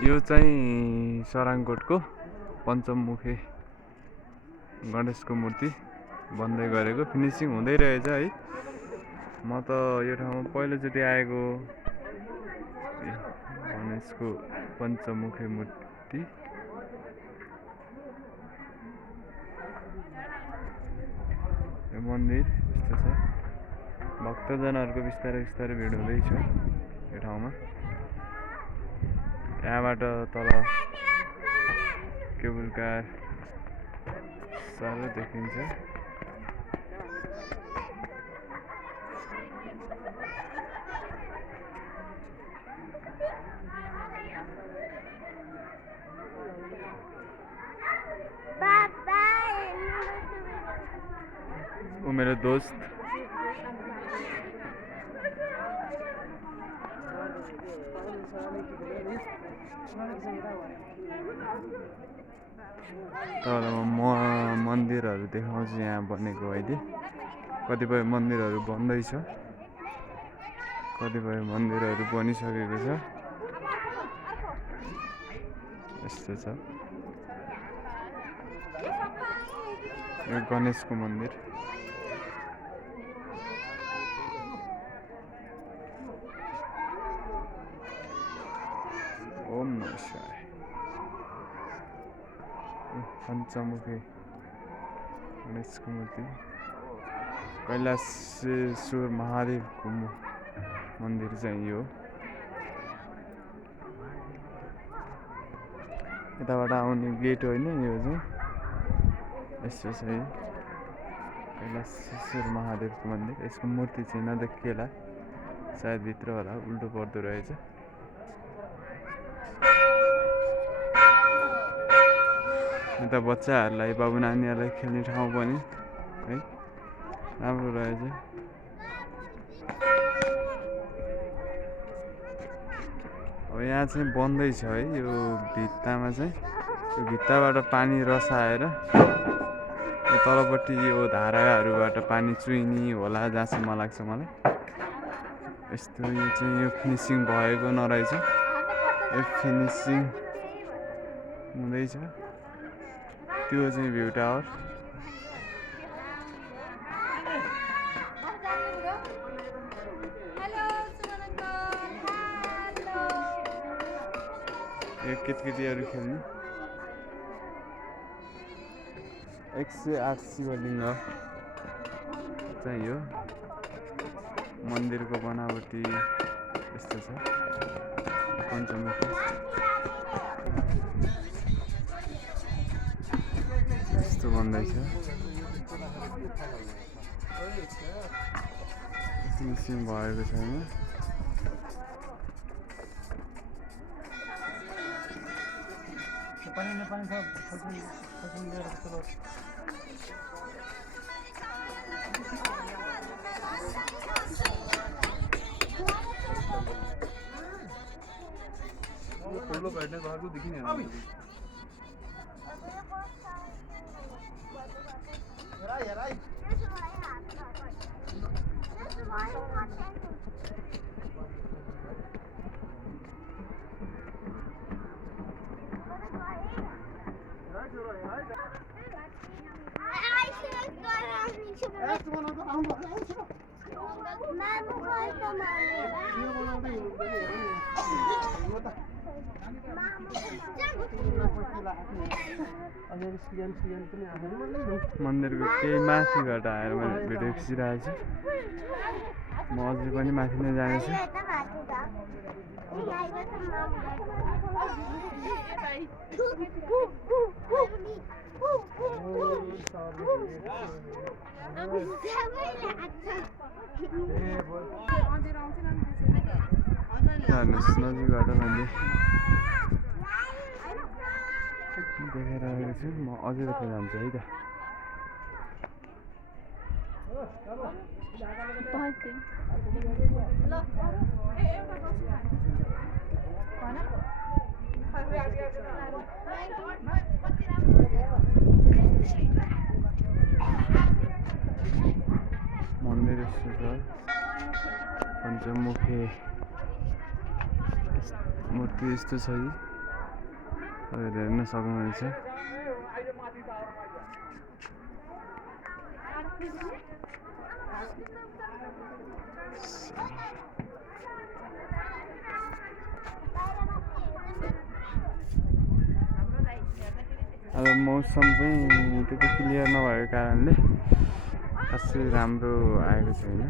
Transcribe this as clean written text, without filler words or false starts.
यो चाहिँ सराङकोटको पञ्चमुखे गणेशको मूर्ति बन्दै गरेको फिनिसिङ हुँदै रहेछ है। म त यो ठाउँमा पहिलोचोटि आएको गणेशको पञ्चमुखे मूर्ति। यो मन्दिर यस्तो छ। भक्तजनहरूको बिस्तारै बिस्तारै भिड हुँदैछ यो ठाउँमा। यहाँबाट तल केबुल कार साह्रो देखिन्छ। वो मेरो दोस्त तपाईँलाई म मन्दिरहरू देखाउँछु यहाँ बनेको अहिले। कतिपय मन्दिरहरू बन्दैछ, कतिपय मन्दिरहरू बनिसकेको छ। यस्तो छ यो गणेशको मन्दिर। ओम नमः शिवाय। पञ्चमुखे गणेशको मूर्ति कैलाशेश्वर महादेवको मन्दिर चाहिँ यो। यताबाट आउने गेट होइन यो चाहिँ। यस्तो छ यो कैलाशेश्वर महादेवको मन्दिर। यसको मूर्ति चाहिँ नदेखिएला, सायद भित्र होला, उल्टो पर्दो रहेछ। यता बच्चाहरूलाई, बाबु नानीहरूलाई खेल्ने ठाउँ पनि है, राम्रो रहेछ। अब यहाँ चाहिँ बन्दैछ है यो भित्तामा चाहिँ। यो भित्ताबाट पानी रसाएर यो तलपट्टि यो धाराहरूबाट पानी चुहिने होला जहाँसम्म लाग्छ मलाई। यस्तो यो चाहिँ यो फिनिसिङ भएको नरहेछ, यो फिनिसिङ हुँदैछ। त्यो चाहिँ भ्यू टावर। यो केटीकेटीहरू खेल्ने 108 शिवलिङ्ग चाहिँ यो मन्दिरको बनावटी यस्तो छ। पञ्चमुखी यस्तो बन्दैछ। फिनिसिङ भएको छैन। बैठने बाहर को दिखी नहीं मन्दिरको केही माथिबाट आएर मैले भिडियो खिचिरहेको छु। म अझै पनि माथि नै जानेछु। हेर्नुहोस् नजिकबाट मैले देखाइरहेको छु। म अझै त जान्छु है त। मन्दिर यस्तो छ। पञ्चमुखे मूर्ति यस्तो छ। तपाईँहरूले हेर्न सक्नुहुनेछ। अब मौसम चाहिँ त्यति क्लियर नभएको कारणले खासै राम्रो आएको छैन।